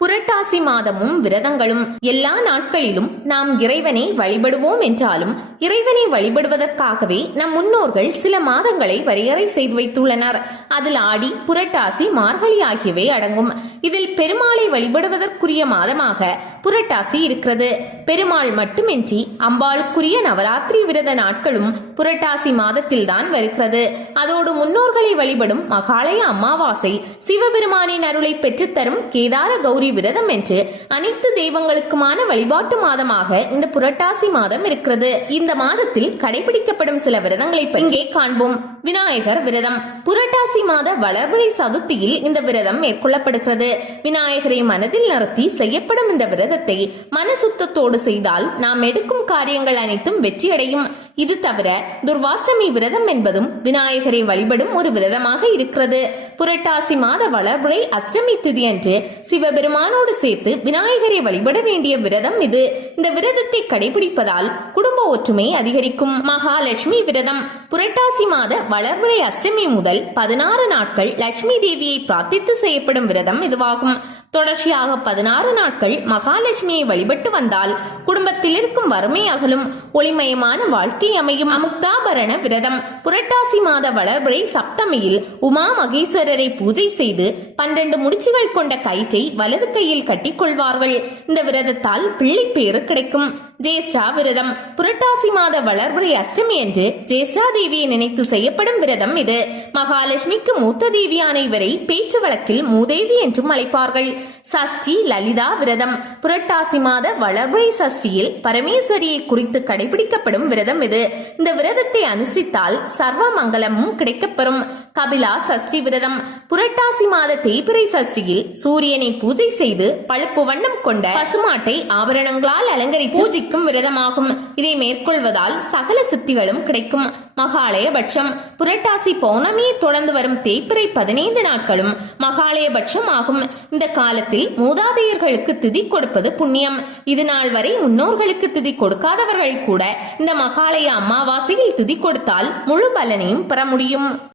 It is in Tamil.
புரட்டாசி மாதமும் விரதங்களும் எல்லா நாட்களிலும் நாம் இறைவனை வழிபடுவோம் என்றாலும் இறைவனை வழிபடுவதற்காகவே நம் முன்னோர்கள் சில மாதங்களை வரையறை செய்து வைத்துள்ளனர். அதில் ஆடி புரட்டாசி மார்கழி ஆகியவை அடங்கும். இதில் பெருமாளை வழிபடுவதற்குரிய மாதமாக புரட்டாசி இருக்கிறது. பெருமாள் மட்டுமின்றி அம்பாளுக்குரிய நவராத்திரி விரத நாட்களும் புரட்டாசி மாதத்தில்தான் வருகிறது. அதோடு முன்னோர்களை வழிபடும் மகாலய அமாவாசை சிவபெருமானின் அருளை பெற்றுத்தரும் கேதார கௌரி விரதம் என்று அனைத்து தெய்வங்களுக்குமான வழிபாட்டு மாதமாக இந்த புரட்டாசி மாதம் இருக்கிறது. இந்த மாதத்தில் கடைபிடிக்கப்படும் சில விரதங்களை பற்றி இங்கே காண்போம். விநாயகர் விரதம். புரட்டாசி மாத வளர்பிறை சதுர்த்தியில் இந்த விரதம் மேற்கொள்ளப்படுகிறது. விநாயகரை மனதில் நிறுத்தி செய்யப்படும் இந்த விரதத்தை மனசுத்தத்தோடு செய்தால் நாம் எடுக்கும் காரியங்கள் அனைத்தும் வெற்றியடையும். இது தவிர துர்வாஷ்டமி விரதம் என்பதும் விநாயகரை வழிபடும் ஒரு விரதமாக இருக்கிறது. புரட்டாசி மாத வளர்புரை அஷ்டமி திதி அன்று சிவபெருமானோடு சேர்த்து விநாயகரை வழிபட வேண்டிய விரதம் இது. இந்த விரதத்தை கடைபிடிப்பதால் குடும்ப ஒற்றுமை அதிகரிக்கும். மகாலட்சுமி விரதம். புரட்டாசி மாத வளர்பிறை அஷ்டமி முதல் பதினாறு நாட்கள் லட்சுமி தேவியை பிரார்த்தித்து செய்யப்படும் விரதம் இதுவாகும். தொடர்ச்சியாக பதினாறு நாட்கள் மகாலட்சுமியை வழிபட்டு வந்தால் குடும்பத்தில் இருக்கும் வறுமை அகலும் ஒளிமயமான வாழ்க்கை அமையும். அமுக்தாபரண விரதம் புரட்டாசி மாத வளர்பிறை சப்தமியில் உமா மகேஸ்வரரை பூஜை செய்து பன்னிரண்டு முடிச்சுகள் கொண்ட கயிற்றை வலது கையில் கட்டிக்கொள்வார்கள் இந்த விரதத்தால் பிள்ளை பேறு கிடைக்கும். ஜேஷ்டா விரதம். புரட்டாசி மாத வளர்பிறை அஷ்டமி என்று ஜேஷ்டா தேவியை நினைத்து செய்யப்படும் விரதம் இது. மகாலட்சுமிக்கு மூத்த தேவியான இவரை பேச்சு வழக்கில் மூதேவி என்றும் அழைப்பார்கள். சஷ்டி லலிதா விரதம். புரட்டாசி மாத வளர்பிறை சஷ்டியில் பரமேஸ்வரியை குறித்து கடைபிடிக்கப்படும் விரதம் இது. இந்த விரதத்தை அனுஷ்டித்தால் சர்வ மங்களமும் கிடைக்கப்பெறும். கபிலா சஷ்டி விரதம். புரட்டாசி மாத தேய்பிரை சஷ்டியில் சூரியனை பூஜை செய்து பழுப்பு வண்ணம் கொண்ட பசுமாட்டை ஆபரணங்களால் அலங்கரி பூஜிக்கும் விரதமாகும். இதை மேற்கொள்வதால் சகல சித்திகளும் கிடைக்கும். மகாலயபட்சம். புரட்டாசி பௌர்ணமியை தொடர்ந்து வரும் தேய்பிரை பதினைந்து நாட்களும் மகாலயபட்சம் ஆகும். இந்த காலத்தில் மூதாதையர்களுக்கு திதி கொடுப்பது புண்ணியம். இது நாள் வரை முன்னோர்களுக்கு திதி கொடுக்காதவர்கள் கூட இந்த மகாலய அமாவாசையில் திதி கொடுத்தால் முழு பலனையும் பெற முடியும்.